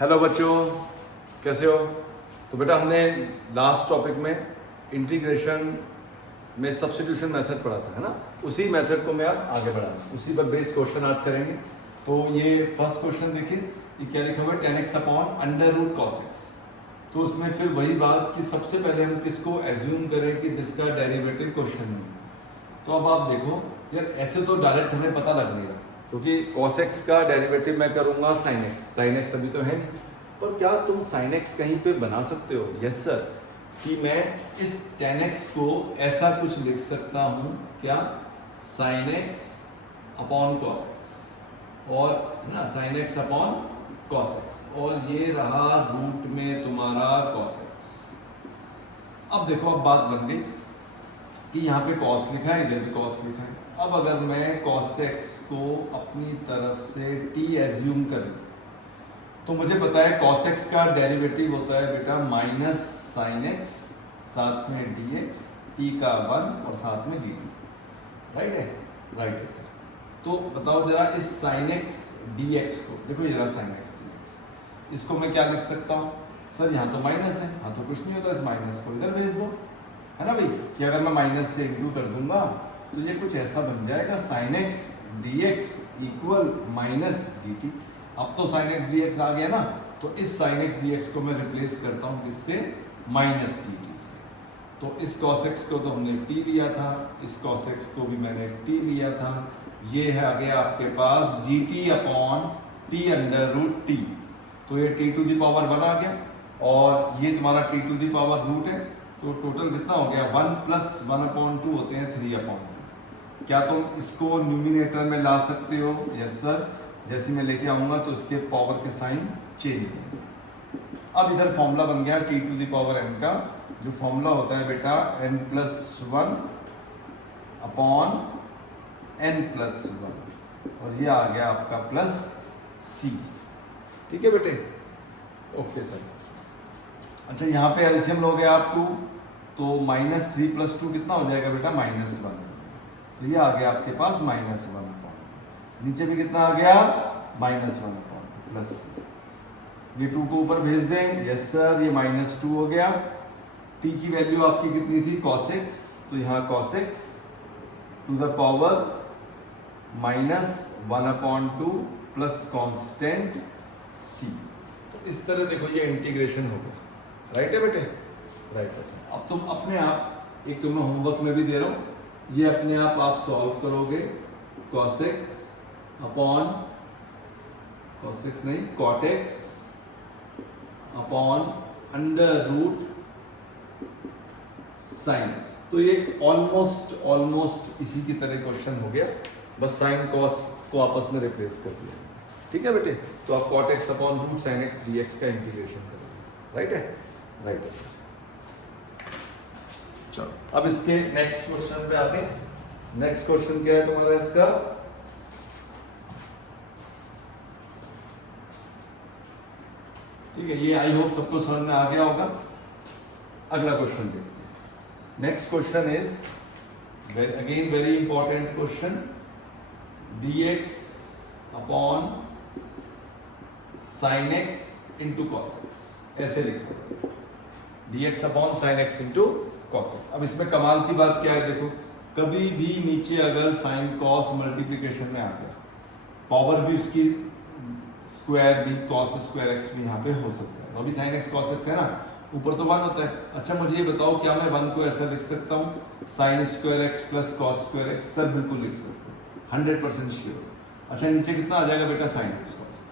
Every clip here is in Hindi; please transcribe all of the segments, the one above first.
हेलो बच्चों, कैसे हो? तो बेटा हमने लास्ट टॉपिक में इंटीग्रेशन में सब्स्टिट्यूशन मेथड पढ़ा था, है ना। उसी मेथड को मैं अब आगे बढ़ा रहा हूँ, उसी पर बेस्ड क्वेश्चन आज करेंगे। तो ये फर्स्ट क्वेश्चन देखिए, ये क्या लिखा हुआ है, 10x upon under root cos X. तो उसमें फिर वही बात कि सबसे पहले हम किसको एज्यूम करें कि जिसका डेरिवेटिव क्वेश्चन में है। तो अब आप देखो यार, ऐसे तो डायरेक्ट हमें पता लग नहीं रहा, क्योंकि cos x का डेरिवेटिव मैं करूंगा sin x। sin x अभी तो है नहीं, पर क्या तुम sin x कहीं पे बना सकते हो? यस सर, कि मैं इस 10x को ऐसा कुछ लिख सकता हूं क्या, sin x upon cos x, और है ना sin x upon cos x, और ये रहा रूट में तुम्हारा cos x। अब देखो, अब बात बन गई कि यहाँ पे cos लिखा है, इधर भी cos लिखा है। अब अगर मैं cos x को अपनी तरफ से t एज्यूम करूं, तो मुझे पता है cos x का डेरिवेटिव होता है बेटा माइनस sin x, साथ में dx, t का 1 और साथ में dt। राइट है? राइट है सर। तो बताओ जरा, इस sin x dx को देखो, जरा sin x dx, इसको मैं क्या लिख सकता हूँ? सर यहाँ तो माइनस है, हाँ तो कुछ नहीं होता, इस माइनस को इधर भेज दो, है ना भाई। कि अगर मैं माइनस से इंटू कर दूंगा तो ये कुछ ऐसा बन जाएगा, sin x dx equal minus dt। अब तो sin x dx आ गया ना, तो इस sin x dx को मैं रिप्लेस करता हूँ किससे, माइनस dt से। तो इस cos x को तो हमने t लिया था, इस cos x को भी मैंने t लिया था। ये है आ गया आपके पास dt upon t under root t। तो ये t टू द पावर 1 आ गया, और ये तुम्हारा t to the power root है। तो टोटल कितना हो गया, 1 प्लस 1/2 होते हैं 3/2। क्या तुम इसको न्यूमिनेटर में ला सकते हो? Yes sir. जैसे मैं लेके आऊंगा तो इसके पावर के साइन चेंज होंगे। अब इधर फॉर्मूला बन गया t to the power n का, जो फॉर्मूला होता है बेटा n plus 1 upon n plus 1, और ये आ गया आपका प्लस c। ठीक है बेटे, ओके सर। अच्छा, यहाँ पे एलसीएम लोगे आप 2, तो -3 + 2 कितना हो जाएगा बेटा, -1। तो ये आ गया आपके पास -1/, नीचे भी कितना आ गया, -1/, प्लस ये 2 को ऊपर भेज दें। यस सर, ये -2 हो गया। t की वैल्यू आपकी कितनी थी, cos x, तो यहाँ cos x to the power -1/2 plus constant c। तो इस तरह देखो ये इंटीग्रेशन हो गया। राइट है बेटे? राइट है सर। अब तुम अपने आप, एक तो मैं होमवर्क में भी दे रहा हूँ, ये अपने आप सॉल्व करोगे। cos x upon, cos x नहीं, cot x upon under root sin x। तो ये ऑलमोस्ट इसी की तरह क्वेश्चन हो गया, बस sin cos को आपस में रिप्लेस कर दिया। ठीक है बेटे? तो आप cot x upon root sin x dx का इंटीग्रेशन करोगे। राइट है? राइट है सर। चलो, अब इसके नेक्स्ट क्वेश्चन पे आते हैं। नेक्स्ट क्वेश्चन क्या है तुम्हारा इसका, ठीक है, ये आई होप सबको समझ में आ गया होगा। अगला क्वेश्चन देखते हैं। Next question is again very important question, dx upon sin x into cos x। ऐसे लिखा है, dx upon sin x into cos x। अब इसमें कमाल की बात क्या है, देखो, कभी भी नीचे अगर sin cos मल्टीप्लिकेशन में आ गया, पावर भी उसकी स्क्वायर भी, cos स्क्वायर x भी यहाँ पे हो सकता है। अभी sin x cos x है ना, ऊपर तो 1 होता है। अच्छा मुझे ये बताओ, क्या मैं 1 को ऐसा लिख सकता हूँ, sin square x plus cos square x? Sir बिल्कुल लिख सकते हो, 100% श्योर। अच्छा, नीचे कितना आ जाएगा बेटा, sin x cos x।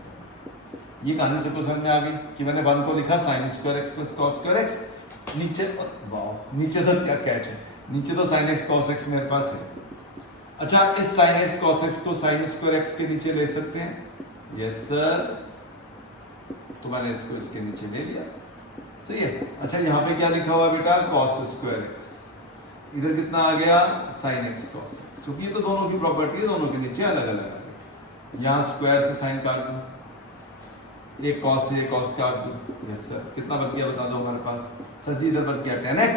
ये कहानी सबको समझ में आ गई कि मैंने 1 को लिखा sin square x plus cos square x, नीचे, वाह, नीचे तो क्या कैच है, नीचे तो sin x cos x मेरे पास है। अच्छा, इस sin x cos x को sin स्क्वायर x के नीचे ले सकते हैं? Yes sir. तो मैंने इसको इसके नीचे ले लिया, सही है। अच्छा, यहाँ पे क्या लिखा हुआ बेटा, cos स्क्वायर x, इधर कितना आ गया, sin x cos x, क्योंकि ये तो दोनों की प्रॉपर्टी है, दोनों के नीचे अलग अलग आ गया। यहाँ स्क्वायर से sin काट दूँ, एक cos से cos काट दूँ। यस सर, कितना बच गया बता दो हमारे पास? सर जी, इधर बच गया tan x,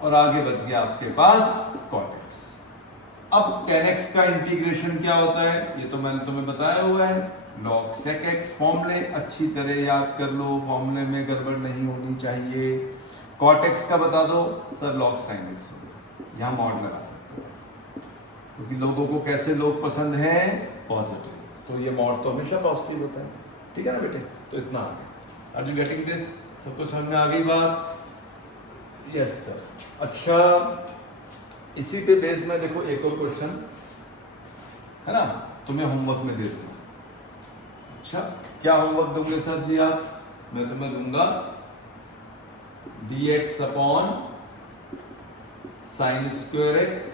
और आगे बच गया आपके पास cot x। अब 10x का इंटीग्रेशन क्या होता है ये तो मैंने तुम्हें बताया हुआ है, log sec x। फॉर्मूले अच्छी तरह याद कर लो, फॉर्मूले में गड़बड़ नहीं होनी चाहिए। cot x का बता दो सर, log sin x हो गया, यहाँ मॉड लगा सकते हो क्योंकि लोगों को कैसे लोग पसंद हैं, पॉजिटिव, तो ये मॉड तो हमेशा पॉजिटिव होता है, ठीक है ना बेटे। तो इतना आ गया, आर यू गेटिंग दिस? सबको समझ में आ गई बात? Yes sir. अच्छा, इसी पे बेस में देखो एक और क्वेश्चन है ना, तुम्हें होमवर्क में दे दूंगा। अच्छा, क्या होमवर्क दोगे सर जी आप? मैं तुम्हें दूंगा dx upon sine square X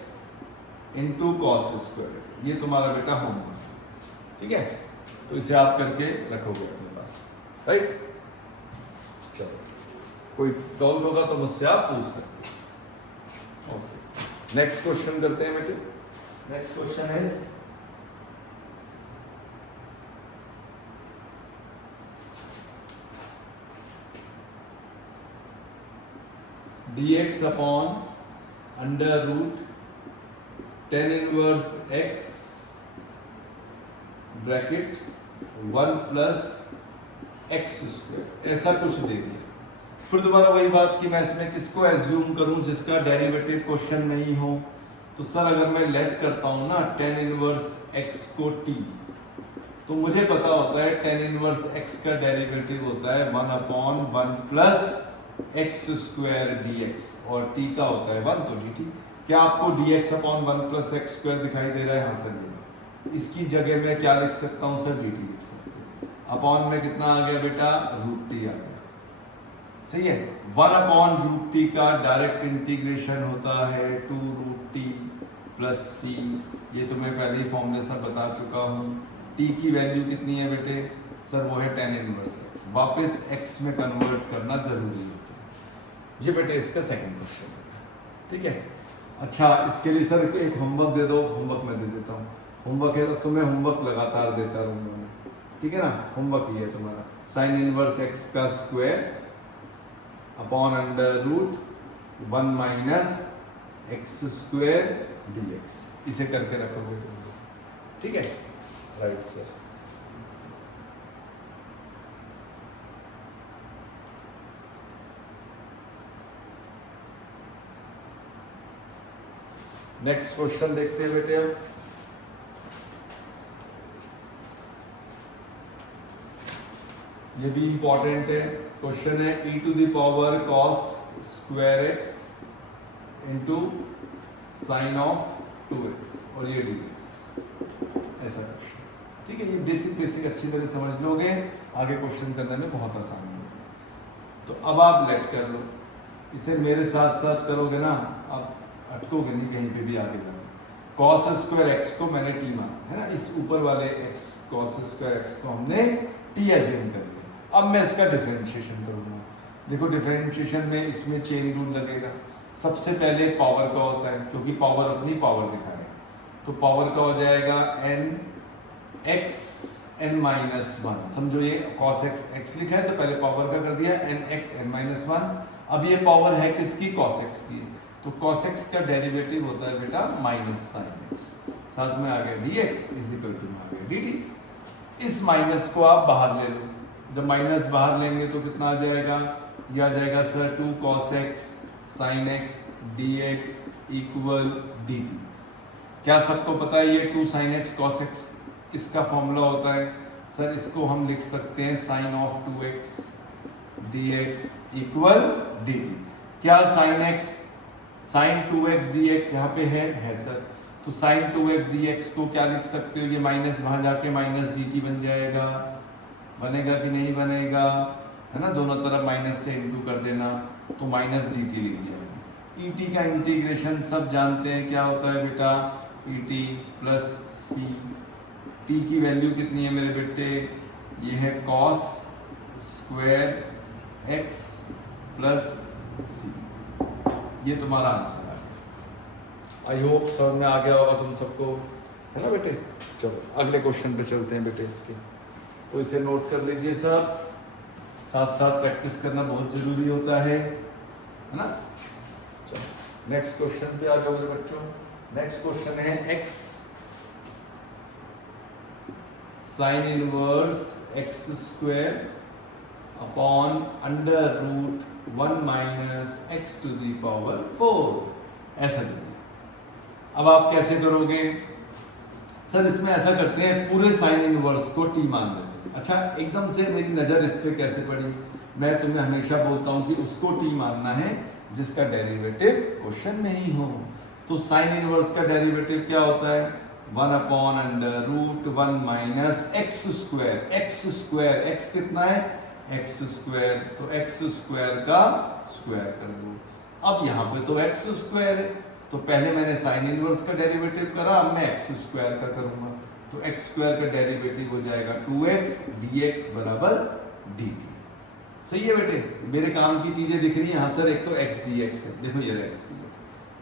into cos square x, ये तुम्हारा बेटा होमवर्क, ठीक है। तो इसे आप करके रखोगे अपने पास, राइट। चलो, कोई डाउट होगा तो मुझसे आप पूछ सकते हो। ओके, नेक्स्ट क्वेश्चन करते हैं बेटे। Next question is dx upon under root ten inverse x bracket 1 plus x square, ऐसा कुछ दे दिया। फिर दोबारा वही बात कि मैं इसमें किसको एज्यूम करूं जिसका डेरिवेटिव क्वेश्चन नहीं हो। तो सर अगर मैं लेट करता हूं ना टेन इनवर्स x को t, तो मुझे पता होता है टेन इनवर्स x का डेरिवेटिव होता है 1 upon 1 plus x square dx और t का होता है 1, तो dt। क्या आपको dx upon 1 plus x square दिखाई दे रहा है? हाँ सर, इसकी जगह में क्या लिख सकता हूँ सर? dt लिख सकते हैं। अपॉन में कितना आ गया बेटा? रूट टी आ गया, सही है। 1 अपॉन रूट टी का डायरेक्ट इंटीग्रेशन होता है 2 रूट टी प्लस सी, ये तो मैं पहले ही फॉर्मूले सब बता चुका हूँ। टी की वैल्यू कितनी है बेटे? सर वो है टेन इनवर्स एक्स, वापस एक्स में कन्वर्ट करना जरूरी होता है। ये बेटे इसका सेकंड क्वेश्चन है, ठीक है। अच्छा, इसके लिए सर एक होमवर्क दे दो। होमवर्क मैं दे देता हूँ, होमवर्क है तो तुम्हें होमवर्क लगातार देता रहूँगा मैं, ठीक है ना। होमवर्क ये है तुम्हारा, साइन इनवर्स एक्स का square upon under root 1 minus x square dx, इसे करके रखोगे तुम, ठीक है। Right sir. नेक्स्ट क्वेश्चन देखते हैं बेटे। अब ये भी इंपॉर्टेंट है क्वेश्चन है, e to the power cos square x into sine of 2x और ये dx, ऐसा क्वेश्चन, ठीक है। ये बेसिक अच्छी तरह समझ लोगे, आगे क्वेश्चन करने में बहुत आसान होगा। तो अब आप लेट कर लो, इसे मेरे साथ साथ करोगे ना, आप अटकोगे नहीं कहीं पे भी आगे जाओगे। cos स्क्वायर x को मैंने t माना है ना, इस ऊपर वाले x cos स्क्वायर x को हमने t एज्यूम कर लिया। अब मैं इसका डिफरेंशिएशन करूंगा। देखो डिफरेंशिएशन में इसमें चेन रूल लगेगा। सबसे पहले पावर का होता है, क्योंकि पावर अपनी पावर दिखाएगा, तो पावर का हो जाएगा n x n माइनस 1। समझो ये cos x x लिखा है तो पहले पावर का कर दिया n x n माइनस 1। अब ये पावर है किसकी? cos x की, तो cos x का डेरिवेटिव होता है बेटा माइनस साइन x, साथ में आ गया dx इज इक्वल टू आ गया dt। इस माइनस को आप बाहर ले लो, जब माइनस बाहर लेंगे तो कितना आ जाएगा? ये आ जाएगा sir 2 cos x sin x dx equal dt। क्या सबको पता है ये 2 sin x cos x किसका फॉर्मूला होता है? सर इसको हम लिख सकते हैं sin of 2x dx equal dt। क्या sin x sin 2x dx यहाँ पे है सर, तो sin 2x dx को क्या लिख सकते हो? ये माइनस वहाँ जाके माइनस dt बन जाएगा, बनेगा कि नहीं बनेगा? है ना, दोनों तरफ माइनस से इंटू कर देना, तो माइनस dt लिख दिया। et का इंटीग्रेशन सब जानते हैं क्या होता है बेटा? et plus c। t की वैल्यू कितनी है मेरे बेटे? ये है cos square x plus c। ये तुम्हारा आंसर आ गया। आई होप समझ में आ गया होगा तुम सबको, है ना बेटे। चलो अगले क्वेश्चन पे चलते हैं बेटे इसके, तो इसे नोट कर लीजिए सब, साथ साथ प्रैक्टिस करना बहुत जरूरी होता है ना। चलो नेक्स्ट क्वेश्चन पे आ जाओ मेरे बच्चों। नेक्स्ट क्वेश्चन है x sine inverse x square upon under root 1 minus x to the power 4 ऐसा लिखिए। अब आप कैसे करोगे सर? इसमें ऐसा करते हैं, पूरे साइन इनवर्स को t मान लेते हैं। अच्छा, एकदम से मेरी नज़र इस पे कैसे पड़ी? मैं तुम्हें हमेशा बोलता हूं कि उसको t मानना है जिसका डेरिवेटिव क्वेश्चन में ही हो। तो साइन इनवर्स का डेरिवेटिव क्या होता है? 1 upon under root 1 minus x square. X square, x कितना है? एक्स स्क्वायर, तो एक्स स्क्वायर का स्क्वायर कर दो। अब यहाँ पे तो एक्स स्क्वायर है, तो पहले मैंने साइन इनवर्स का डेरिवेटिव करा, अब मैं एक्स स्क्वायर का करूंगा। तो एक्स स्क्वायर का डेरिवेटिव हो जाएगा 2x dx बराबर dt। सही है बेटे? मेरे काम की चीजें दिख रही हैं। हाँ सर, एक तो x dx है, देखो ये x dx,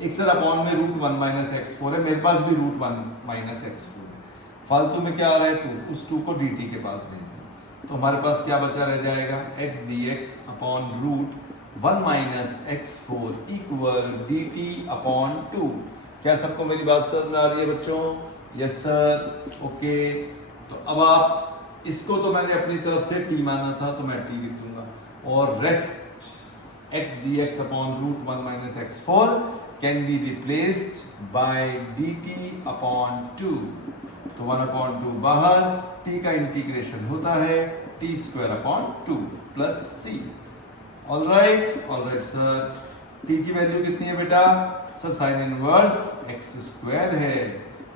एक सर अपॉन में रूट 1 माइनस x4 है, मेरे पास भी रूट 1 माइनस x4 है। फालतू में क्या आ रहा है? 2, उस 2 को dt के पास भेज दें, तो हमारे पास क्या बचा रह जाएगा? x dx upon root 1 minus x4 equal dt upon 2। क्या सबको मेरी बात समझ में आ रही है बच्चों? Yes sir, okay. तो अब आप इसको, तो मैंने अपनी तरफ से t माना था तो मैं t लिख दूंगा, और rest x dx upon root 1 minus x4 can be replaced by dt upon 2। तो 1 अपॉन 2 बाहर, t का इंटीग्रेशन होता है t square upon 2 plus c। Alright sir. t की वैल्यू कितनी है बेटा? Sir sign inverse x square है,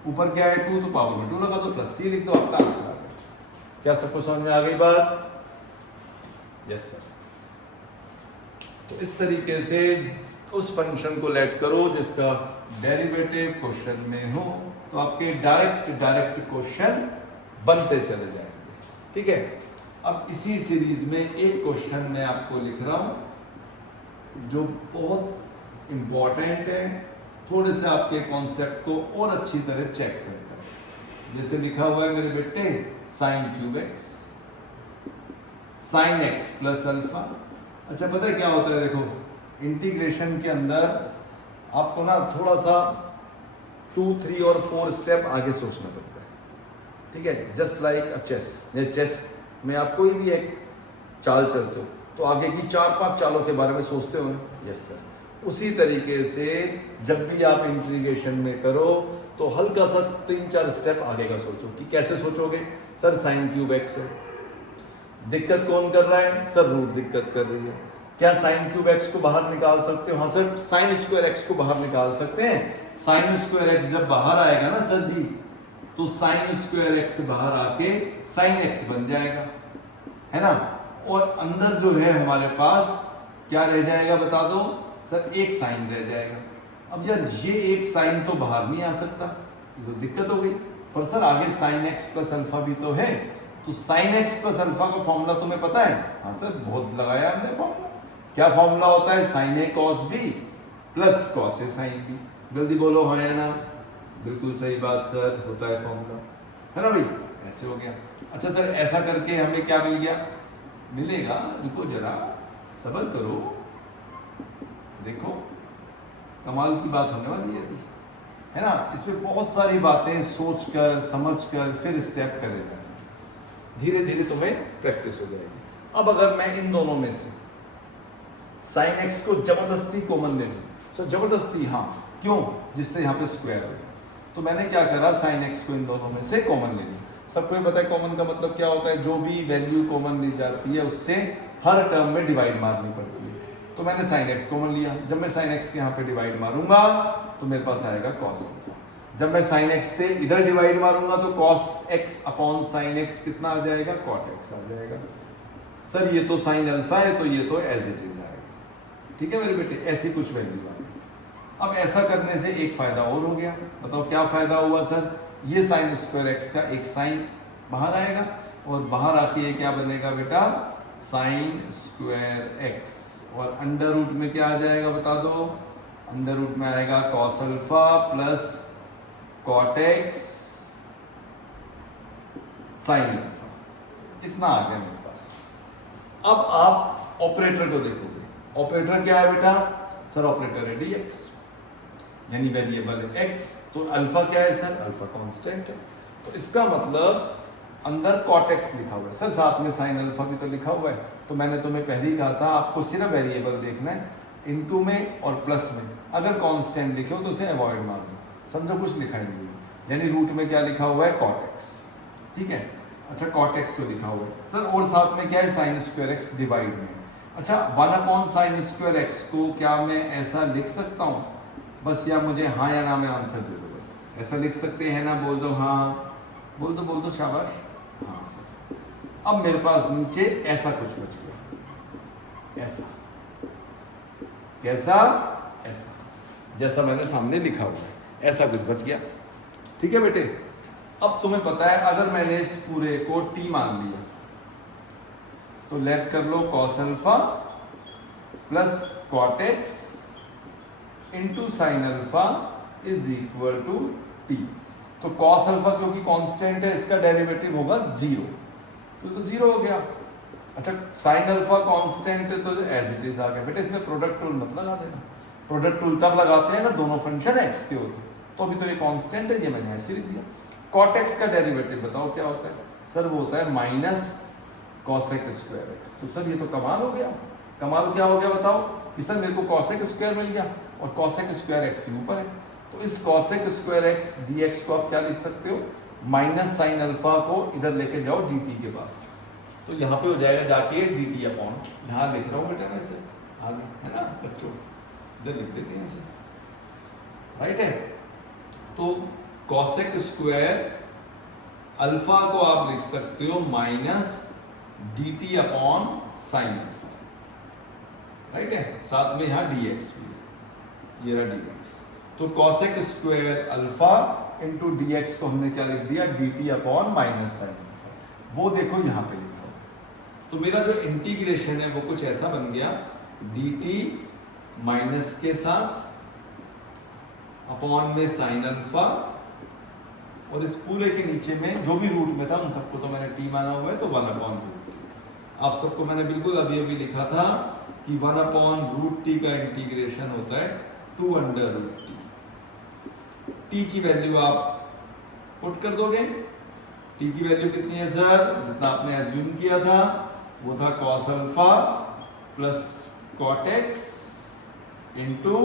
ऊपर क्या है? 2, तो पावर में 2 लगा दो, प्लस c लिख दो, आपका आंसर आ गया। क्या सबको समझ में आ गई बात? Yes sir. तो इस तरीके से उस फंक्शन को लेट करो जिसका डेरिवेटिव क्वेश्चन में हो, तो आपके डायरेक्ट क्वेश्चन बनते चले जाएंगे। ठीक है। अब इसी सीरीज में एक क्वेश्चन मैं आपको लिख रहा हूं जो बहुत इंपॉर्टेंट है, थोड़े से आपके कॉन्सेप्ट को और अच्छी तरह चेक करता है। जैसे लिखा हुआ है मेरे बेटे, sine cube x sine x plus alpha. अच्छा, पता है क्या होता है? देखो, इंटीग्रेशन के अंदर आपको ना थोड़ा सा 2, 3 और 4 स्टेप आगे सोचना पड़ता है। ठीक है, जस्ट लाइक अ चेस। ये चेस में आप कोई भी एक चाल चलते हो तो आगे की 4-5 चालों के बारे में सोचते हो ना? Yes sir. उसी तरीके से जब भी आप इंटीग्रेशन में करो तो हल्का सा 3-4 स्टेप आगे का सोचो। कि कैसे सोचोगे? सर साइन क्यूब एक्स है, दिक्कत कौन कर रहा है? सर रूट दिक्कत कर रही है। क्या साइन क्यूब एक्स को बाहर निकाल सकते हो? हाँ सर, साइन स्क्वायर एक्स को बाहर निकाल सकते हैं। साइन स्क्वायर एक्स जब बाहर आएगा ना सर जी, तो साइन स्क्वायर एक्स बाहर आके साइन एक्स बन जाएगा, है ना? और अंदर जो है हमारे पास क्या रह जाएगा बता दो? सर एक साइन रह जाएगा। अब यार ये एक साइन तो बाहर नहीं आ सकता, ये तो दिक्कत हो गई। पर सर आगे साइन एक्स प्लस अल्फा भी तो है, तो साइन एक्स प्लस अल्फा का फॉर्मूला तुम्हें पता है? हाँ सर, बहुत लगाया हमने फॉर्मूला। क्या फॉर्मूला होता है? Sign A cos B plus cos A sine B. जल्दी बोलो हाँ या ना। बिल्कुल सही बात सर, होता है फॉर्मूला, है ना भाई? ऐसे हो गया। अच्छा सर, ऐसा करके हमें क्या मिल गया? मिलेगा, रुको जरा, सब्र करो, देखो कमाल की बात होने वाली है अभी, है ना? इसमें बहुत सारी बातें सोचकर समझकर फिर स्टेप करे जाते हैं, धीरे धीरे तुम्हें प्रैक्टिस हो जाएगी। अब अगर मैं इन दोनों में से साइन एक्स को जबरदस्ती कॉमन ले लूं, सो जबरदस्ती, हाँ क्यों? जिससे यहाँ पे स्क्वायर हो जाए, तो मैंने क्या करा? साइन एक्स को इन दोनों में से कॉमन ले ली। सबको पता है कॉमन का मतलब क्या होता है? जो भी वैल्यू कॉमन ली जाती है उससे हर टर्म में डिवाइड मारनी पड़ती है। तो मैंने साइन एक्स कॉमन लिया। जब मैं साइन एक्स के यहाँ पे डिवाइड मारूंगा तो मेरे पास आएगा कॉस अल्फा। जब मैं साइन एक्स से इधर डिवाइड मारूंगा तो cos x upon sine x कितना आ जाएगा? कॉट एक्स आ जाएगा। सर ये तो साइन अल्फा है तो ये तो एज इट इज आएगा। ठीक है मेरे बेटे, ऐसी कुछ वैल्यू आ गई। अब ऐसा करने से एक फायदा और हो गया। बताओ क्या फायदा हुआ सर? ये साइन स्क्वायर एक्स का एक साइन बाहर आएगा और बाहर आके ये क्या बनेगा बेटा? Sine square x. और अंडर रूट में क्या आ जाएगा बता दो? अंडर रूट में आएगा cos alpha plus cot x sine alpha. इतना आ गया मेरे पास। अब आप ऑपरेटर को देखोगे। ऑपरेटर क्या है बेटा? सर ऑपरेटर है dx। यानी वेरिएबल है x, तो अल्फा क्या है सर? अल्फा कांस्टेंट है। तो इसका मतलब अंदर cot x लिखा हुआ है सर, साथ में sin अल्फा भी तो लिखा हुआ है। तो मैंने तुम्हें पहले ही कहा था आपको सिर्फ वेरिएबल देखना है, इनटू में और प्लस में। अगर कांस्टेंट लिखे हो तो उसे अवॉइड मार दो, समझो कुछ लिखा ही नहीं है। यानी रूट में क्या लिखा हुआ है? cot x, ठीक है। अच्छा cot x तो लिखा हुआ है सर, और साथ में क्या है? sin स्क्वायर x डिवाइड में। अच्छा 1/sin स्क्वायर x को क्या मैं ऐसा लिख सकता हूँ? बस या मुझे हाँ या ना में आंसर दे दो, बस ऐसा लिख सकते हैं ना? बोल दो हाँ, बोल दो शाबाश, हाँ सर। अब मेरे पास नीचे ऐसा कुछ बच गया, ऐसा, कैसा? ऐसा, जैसा मैंने सामने लिखा हुआ है, ऐसा कुछ बच गया, ठीक है बेटे। अब तुम्हें पता है अगर मैंने इस पूरे को t मान लिया तो लेट कर लो cos alpha plus cot x into sine alpha is equal to t। तो cos अल्फा क्योंकि कांस्टेंट है, इसका डेरिवेटिव होगा 0, तो 0 हो गया। अच्छा साइन अल्फा कांस्टेंट है तो एज इट इज आ गया। बेटा इसमें प्रोडक्ट रूल मत लगा देना, प्रोडक्ट रूल तब लगाते हैं ना दोनों फंक्शन x के होते, तो अभी तो ये कांस्टेंट है, ये मैंने ऐसे लिख दिया। cot x का डेरिवेटिव बताओ क्या होता है? सर वो होता है माइनस cosec स्क्वायर x। तो सर ये तो कमाल हो गया। कमाल क्या हो गया बताओ? कि सर मेरे को cosec स्क्वायर मिल गया और cosec स्क्वायर x ऊपर है, तो इस cosec स्क्वायर x dx को आप क्या लिख सकते हो? माइनस साइन अल्फा को इधर लेके जाओ dt के पास, तो यहाँ पे हो जाएगा जाके dt अपॉन, यहाँ लिख रहा हूँ बेटा मैं इसे आगे, है ना बच्चों, इधर लिख देते हैं इसे, राइट है। तो cosec स्क्वायर अल्फा को आप लिख सकते हो minus dt upon sine alpha, right है। साथ में यहाँ dx भी है, ये रहा dx। तो cosec square alpha into dx को हमने क्या लिख दिया? dt upon minus sine alpha, वो देखो यहाँ पे लिखा हुआ। तो मेरा जो इंटीग्रेशन है वो कुछ ऐसा बन गया, dt माइनस के साथ अपॉन में साइन अल्फा, और इस पूरे के नीचे में जो भी रूट में था उन सबको तो मैंने t माना हुआ है, तो 1/√t। आप सबको मैंने बिल्कुल अभी अभी लिखा था कि 1/√t का इंटीग्रेशन होता है 2√t। t की वैल्यू आप पुट कर दोगे, t की वैल्यू कितनी है सर? जितना आपने एज्यूम किया था वो था cos alpha plus cot x into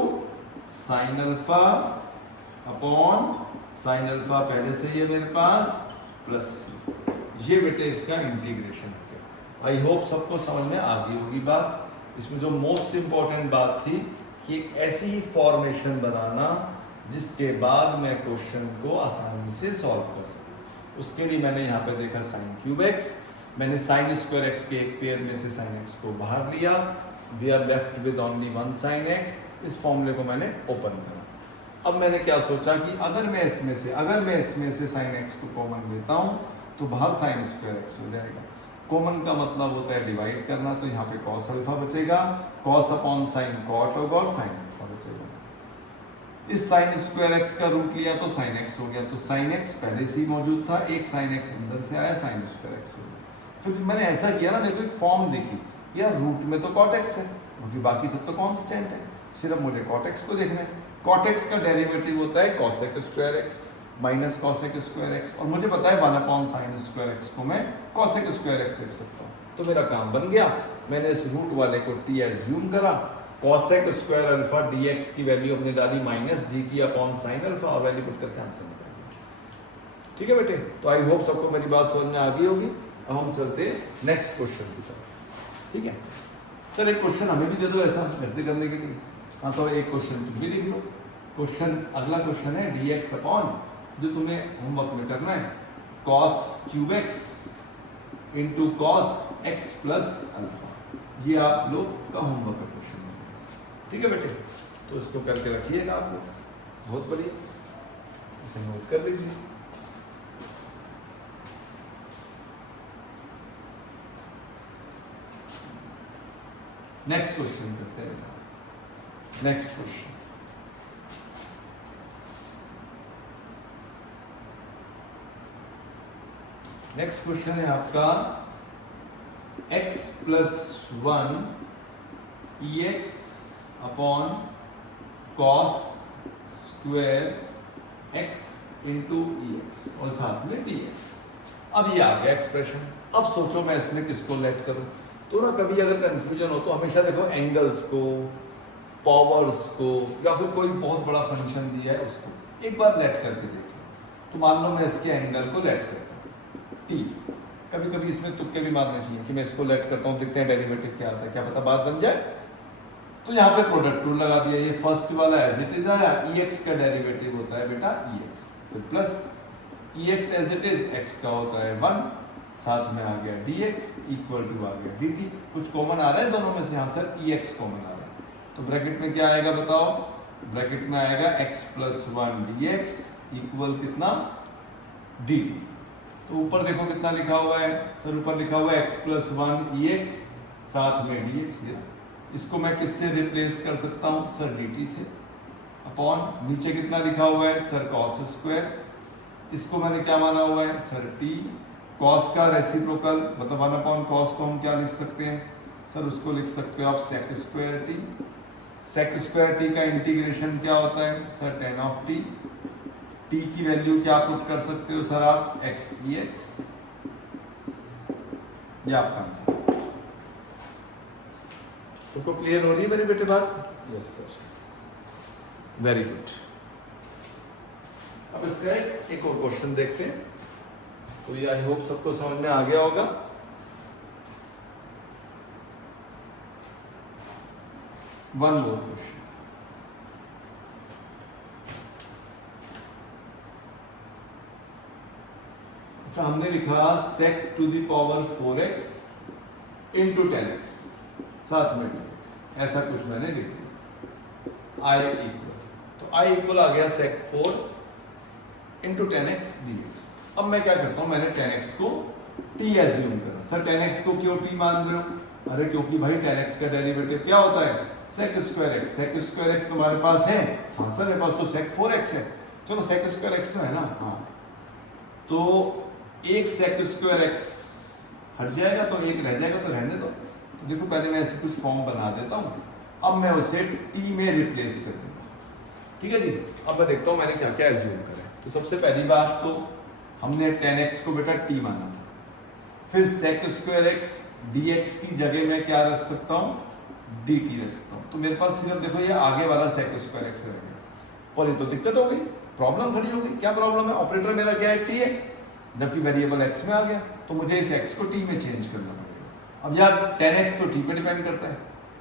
sine alpha upon sine alpha पहले से ही है मेरे पास प्लस c। ये बेटे इसका इंटीग्रेशन है। आई होप सबको समझ में आ गई होगी बात। इसमें जो मोस्ट इंपॉर्टेंट बात थी कि ऐसी फॉर्मेशन बनाना जिसके बाद मैं क्वेश्चन को आसानी से सॉल्व कर सकूं। उसके लिए मैंने यहाँ पे देखा साइन क्यूब एक्स, मैंने साइन स्क्वायर एक्स के एक पेयर में से साइन एक्स को बाहर लिया, we are left with only one sine x. इस फॉर्मूले को मैंने ओपन करा। अब मैंने क्या सोचा कि अगर मैं इसमें से साइन एक्स को कॉमन लेता हूँ तो बाहर साइन स्क्वायर एक्स हो जाएगा। कॉमन का मतलब होता है डिवाइड करना, तो यहाँ पे कॉस अल्फा बचेगा, कॉस अपॉन साइन कॉट होगा और साइन अल्फा बचेगा। इस साइन स्क्वायर एक्स का रूट लिया तो साइन एक्स हो गया, तो साइन एक्स पहले से ही मौजूद था, एक साइन एक्स अंदर से आया, साइन स्क्वायर एक्स हो गया। फिर मैंने ऐसा किया ना, मेरे को एक फॉर्म दिखी, यार रूट में तो कॉट एक्स है क्योंकि बाकी सब तो कांस्टेंट है, सिर्फ मुझे कॉट एक्स को देखना है। कॉट एक्स का डेरिवेटिव होता है cosec square x minus cosec square x, और मुझे पता है 1/sin स्क्वायर एक्स को मैं कॉसेक स्क्वायर एक्स लिख सकता हूँ। तो मेरा काम बन गया, मैंने इस रूट वाले को t एज्यूम करा, कॉसेक स्क्वायर अल्फा dx की वैल्यू हमने डाली minus dt upon sine alpha, और वैल्यू पुट करके आंसर निकाल दिया। ठीक है बेटे, तो आई होप सबको मेरी बात समझ में आ गई होगी। अब हम चलते नेक्स्ट क्वेश्चन की तरफ। ठीक है सर, एक क्वेश्चन हमें भी दे दो ऐसा ऐसे करने के लिए। हाँ, तो एक क्वेश्चन तुम भी लिख लो। क्वेश्चन, अगला क्वेश्चन है dx अपॉन, जो तुम्हें होमवर्क में करना है, cos cube x into cos x plus alpha. ये आप लोग का होमवर्क का क्वेश्चन है। ठीक है बेटे, तो इसको करके रखिएगा आप लोग, बहुत बढ़िया, इसे नोट कर लीजिए। नेक्स्ट क्वेश्चन करते हैं बेटा। नेक्स्ट क्वेश्चन, नेक्स्ट क्वेश्चन है आपका x plus 1 EX upon cos square X into E X और साथ में डी एक्स। अब ये आ गया एक्सप्रेशन। अब सोचो मैं इसमें किसको लेट करूं। तो ना कभी अगर कंफ्यूजन हो तो हमेशा देखो एंगल्स को, पावर्स को, या फिर कोई बहुत बड़ा फंक्शन दिया है उसको एक बार लेट करके देख लो। तो मान लो मैं इसके एंगल को लेट करता हूँ टी। कभी कभी इसमें तुक्के भी मारने चाहिए कि मैं इसको लेट करता हूँ, देखते हैं डेरिवेटिव क्या आता है, क्या पता बात बन जाए। तो यहाँ पे प्रोडक्ट रूल लगा दिया। ये फर्स्ट वाला एज इट इज आया, ई एक्स का डेरिवेटिव होता है बेटा ई एक्स, फिर plus e x as it is x का होता है 1, साथ में आ गया डी एक्स इक्वल टू आ गया डी टी। कुछ कॉमन आ रहा है दोनों में से? यहाँ सर ई एक्स कॉमन आ रहा है। तो ब्रैकेट में क्या आएगा बताओ? ब्रैकेट में आएगा x plus 1 D x equal कितना? D T. तो ऊपर देखो कितना लिखा हुआ है सर? ऊपर लिखा हुआ है x प्लस 1 ई एक्स साथ में डी एक्स। इसको मैं किससे रिप्लेस कर सकता हूँ सर? डी टी से। अपॉन नीचे कितना लिखा हुआ है सर? Cos square. इसको मैंने क्या माना हुआ है सर? टी। कॉस का रेसिप्रोकल मतलब 1 अपॉन कॉस को हम क्या लिख सकते हैं सर? उसको लिख सकते हो आप sec square t. Sec square t का इंटीग्रेशन क्या होता है sir? Tan of t. T की वैल्यू क्या पुट कर सकते हो सर आप? X e x. ये आपका आंसर। सबको क्लियर हो रही है मेरे बेटे बात? Yes sir, very good. अब इसका एक और क्वेश्चन देखते हैं। तो ये आई होप सबको समझ में आ गया होगा। One more question. अच्छा, हमने लिखा sec to the power 4x into 10x साथ में 2x, ऐसा कुछ मैंने लिख दिया। i इक्वल, तो i इक्वल आ गया sec 4 इंटू 10x dx। अब मैं क्या करता हूँ, मैंने 10x को t एज्यूम करा। सर 10x को क्यों t मान रहे हो? अरे क्योंकि भाई 10x का डेरिवेटिव क्या होता है? sec square x। sec square x तुम्हारे पास है? हाँ सर मेरे पास तो sec 4x है। चलो sec स्क्वायर x तो है ना? हाँ, तो एक sec स्क्वायर x हट जाएगा तो एक रह जाएगा, तो रहने दो। तो देखो पहले मैं ऐसे कुछ फॉर्म बना देता हूँ। अब मैं उसे t में रिप्लेस कर दूंगा। ठीक है जी। अब मैं देखता हूँ मैंने क्या क्या एज्यूम करा है। तो सबसे पहली बात तो हमने 10x को बेटा t माना था। फिर sec स्क्वायर x dx की जगह मैं क्या रख सकता हूँ? dt रख सकता हूँ। तो मेरे पास सिर्फ देखो ये आगे वाला sec स्क्वायर x रह गया। और ये तो दिक्कत हो गई, प्रॉब्लम खड़ी हो गई। क्या प्रॉब्लम है? ऑपरेटर मेरा क्या है? t है, जबकि वेरिएबल x में आ गया। तो मुझे इस x को t में चेंज करना पड़ेगा। अब यार 10x तो t पे डिपेंड करता है,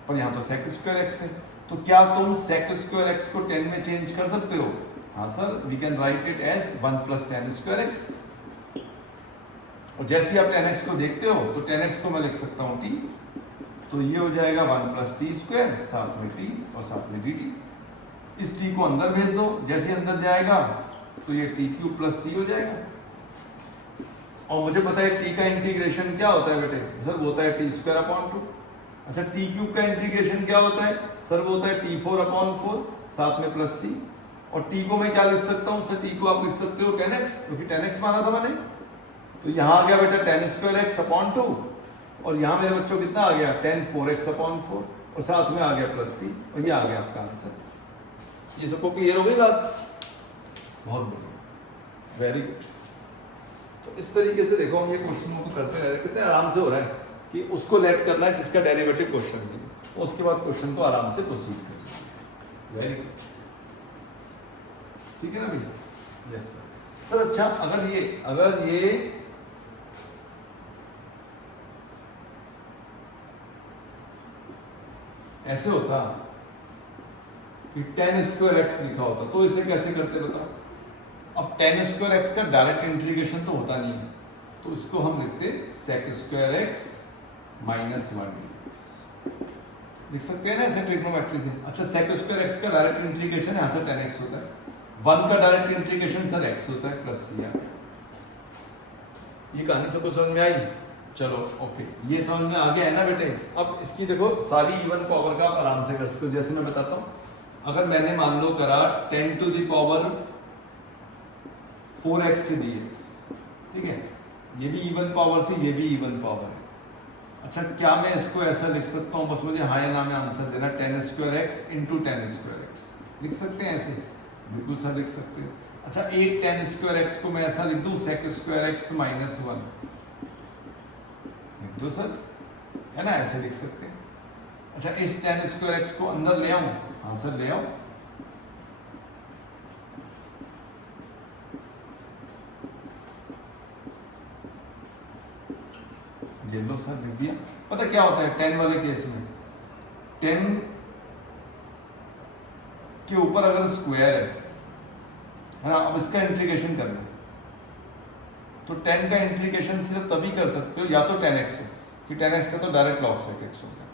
पर यहाँ तो sec स्क्वायर x है। तो क्या तुम sec स्क्वायर x को 10 में चेंज कर सकते हो? हाँ sir, we can write it as 1 plus 10 square x। और जैसे ही आप 10x को देखते हो तो 10x को मैं लिख सकता हूँ t। तो ये हो जाएगा 1 प्लस टी स्क्वायर साथ में t और साथ में dt। इस t को अंदर भेज दो, जैसे अंदर जाएगा तो ये t क्यूब प्लस t हो जाएगा। और मुझे पता है t का इंटीग्रेशन क्या होता है बेटे? सर वो होता है टी स्क्वायर अपॉन 2। अच्छा, टी क्यूब का इंटीग्रेशन क्या होता है? सर वो होता है t4 अपॉन 4 साथ में प्लस c। और t को मैं क्या लिख सकता हूँ? सर t को आप लिख सकते हो 10x, क्योंकि 10x माना था मैंने। तो यहाँ आ गया बेटा 10 स्क्वायर x अपॉन 2, और यहाँ मेरे बच्चों कितना आ गया? 10 4x अपॉन 4, और साथ में आ गया प्लस c, और ये आ गया आपका आंसर। ये सबको क्लियर हो गई बात? बहुत बढ़िया, वेरी गुड। तो इस तरीके से देखो हम ये क्वेश्चनों को करते रह रहे, कितने आराम से हो रहा है कि उसको लेट करना है जिसका डेरिवेटिव क्वेश्चन भी, उसके बाद क्वेश्चन तो आराम से प्रोसीड कर। वेरी गुड, ठीक है ना भैया? Yes sir. सर अच्छा, अगर ये ऐसे होता कि 10 स्क्वायर x लिखा होता तो इसे कैसे करते बताओ? अब 10 स्क्वायर x का डायरेक्ट इंटीग्रेशन तो होता नहीं है, तो इसको हम लिखते sec square x minus 1 dx। लिख सकते हैं ना ऐसे ट्रिग्नोमेट्री से। अच्छा, sec स्क्वायर x का डायरेक्ट इंटीग्रेशन यहाँ से 10x होता है, 1 का डायरेक्ट इंटीग्रेशन सर x होता है प्लस c। ये कहानी सबको समझ में आई? चलो ओके, ये समझ में आ गया है ना बेटे? अब इसकी देखो सारी इवन पावर का आप आराम से कर सकते हो। जैसे मैं बताता हूँ, अगर मैंने मान लो करा 10 to the power 4x dx, ठीक है, ये भी इवन पावर थी, ये भी इवन पावर है। अच्छा, क्या मैं इसको ऐसा लिख सकता हूँ? बस मुझे हाँ या ना में आंसर देना। 10 square x into 10 square x लिख सकते हैं ऐसे। बिल्कुल सर लिख सकते हो। अच्छा, एक टेन स्क्वायर एक्स को मैं ऐसा लिख दूं सेक स्क्वायर एक्स माइनस 1 लिख दो सर, है ना, ऐसे लिख सकते हैं। अच्छा, इस टेन स्क्वायर एक्स को अंदर ले आऊं? हाँ सर ले आओ। ये लो सर लिख दिया। पता क्या होता है टेन वाले केस में, टेन के ऊपर अगर स्क्वायर है ना, अब इसका इंटीग्रेशन करना है तो टेन का इंटीग्रेशन सिर्फ तभी कर सकते हो या तो टेन एक्स हो, कि टेन एक्स का तो डायरेक्ट लॉग सेक एक्स होगा।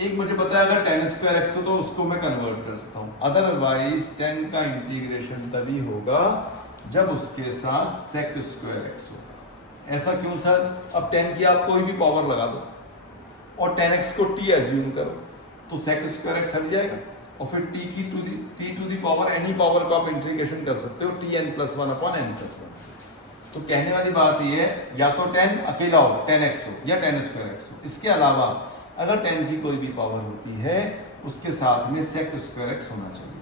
एक मुझे पता है अगर टेन स्क्वायर एक्स हो तो उसको मैं कन्वर्ट कर सकता हूँ, अदरवाइज टेन का इंटीग्रेशन तभी होगा जब उसके साथ सेक स्क्वायर एक्स हो। ऐसा क्यों सर? अब टेन की आप कोई भी पावर लगा दो और टेन एक्स को टी एज्यूम करो तो सेक स्क्वायर एक्स हट जाएगा, और फिर t to the power any power को आप इंटीग्रेशन कर सकते हो t n plus one upon n plus one. तो कहने वाली बात ये है या तो टेन अकेला हो, टेन एक्स हो, या टेन स्क्वायर एक्स हो। इसके अलावा अगर टेन की कोई भी पावर होती है उसके साथ में सेक स्क्वायर एक्स होना चाहिए।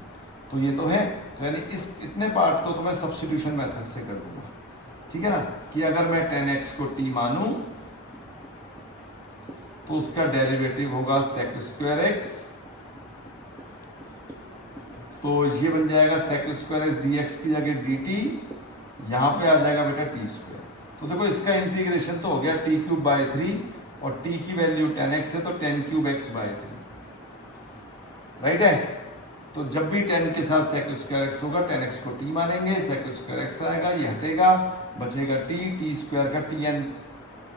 तो ये तो है, तो यानी इस इतने पार्ट को तो मैं सब्स्टिट्यूशन मेथड से कर दूंगा, ठीक है ना, कि अगर मैं टेन एक्स को टी मानूं तो उसका डेरिवेटिव होगा सेक स्क्वायर एक्स, तो ये बन जाएगा sec square x d x की जगह डी टी, यहाँ पे आ जाएगा बेटा टी स्क्वायर। तो देखो इसका इंटीग्रेशन तो हो गया टी क्यूब बाय 3 और टी की वैल्यू 10x है तो 10 क्यूब एक्स बाय 3, राइट है। तो जब भी 10 के साथ सेक स्क्वायर एक्स होगा 10x को t मानेंगे, सेक स्क्वायर एक्स आएगा, ये हटेगा, बचेगा टी स्क्वायर का t n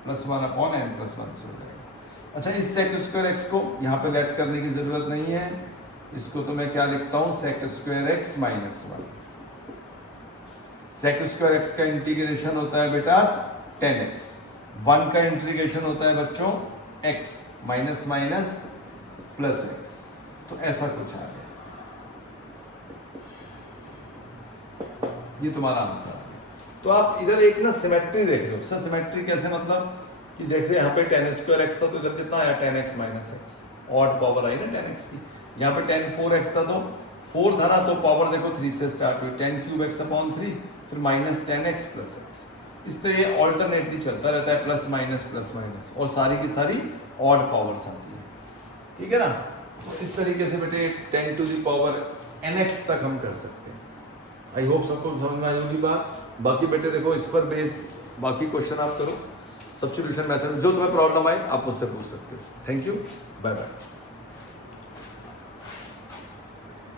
plus one upon n plus one से हो जाएगा। अच्छा, इस सेक स्क्वायर एक्स को यहाँ पे लेट करने की जरूरत नहीं है, इसको तो मैं क्या लिखता हूँ sec square x minus 1। Sec square x का इंटीग्रेशन होता है बेटा 10x, 1 का इंटीग्रेशन होता है बच्चों x minus minus plus x। तो ऐसा कुछ आ गया, ये तुम्हारा आंसर आ गया। तो आप इधर एक ना सिमेट्री देख लो सर। सिमेट्री कैसे? मतलब कि जैसे यहाँ पे 10 स्क्वायर एक्स था तो इधर कितना आया 10x minus X, odd power आई ना 10x की। यहाँ पे 10 4x था तो 4 था ना, तो पावर देखो 3 से स्टार्ट हुई, 10 क्यूब एक्स अपॉन 3, फिर माइनस 10x प्लस एक्स। इस तरह ये ऑल्टरनेटली चलता रहता है, प्लस माइनस, और सारी की सारी ऑड पावर्स आती है, ठीक है ना। तो इस तरीके से बेटे 10 टू दी पावर nx तक हम कर सकते हैं। आई होप सबको समझ में आई होगी बात। बाकी बेटे देखो इस पर बेस बाकी क्वेश्चन आप करो, सब्स्टिट्यूशन मेथड जो तुम्हें प्रॉब्लम आए आप मुझसे पूछ सकते हो। Thank you, bye bye.